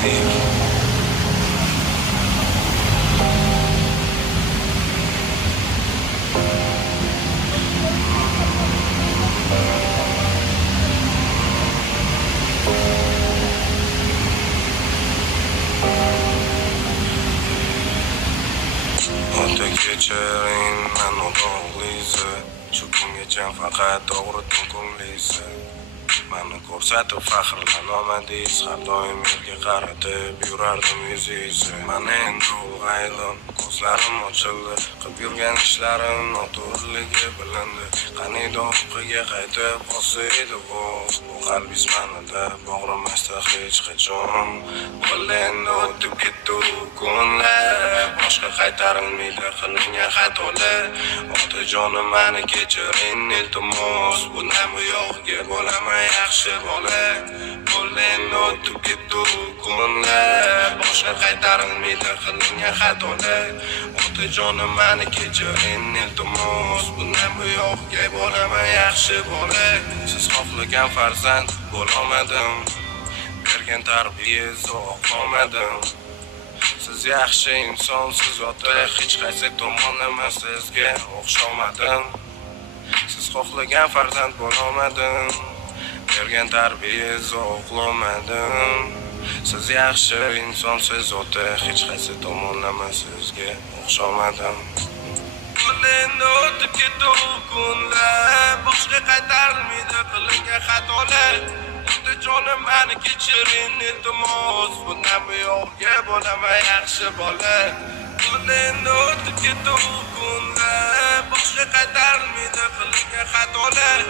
O'ta kechiring meni o'g'lisi, shu kungacha faqat to'g'ri ko'nglisi. Meni ko'rsatib faxrlanomadingiz, har doim yerga qaratib yurardim yuzingizni. Mana endi ulg'aydim, ko'zlarim ochildi, qilib yurgan ishlarim noto'g'riligi bilindi. Qaniydi orqaga qaytib qolsa edi bu qalbingiz manida bog'lamasda hech qachon. Endi o'tib ketdi u kunlar, boshqa qaytarilmaydi qilingan xatolar. Otajonim meni kechiring iltimos, bundan buyog'iga bo'laman yaxshi bola. Endi o'tib ketdi u kunlar, boshqa qaytarilmaydi qilingan xatolar. Otajonim meni kechiring iltimos, bundan buyog'iga bo'laman yaxshi bola. Siz xohlagan farzand bo'lolmadim, bergan tarbiyangizni oqlamadim. Siz yaxshi insonsiz ota, hech qaysi tomonlama sizga o'xshamadim. Siz xohlagan farzand bo'lolmadim, bergan tarbiyangizni oqlamadim. Siz yaxshi insonsiz ota, hech qaysi tomonlama sizga o'xshamadim. Endi o'tib ketdi u kunlar, boshqa qaytarilmaydi qilingan xatolar. Otajonim meni kechiring iltimos, bundan buyog'iga bo'laman yaxshi bola. Endi o'tib ketdi u kunlar, boshqa qaytarilmaydi qilingan xatolar.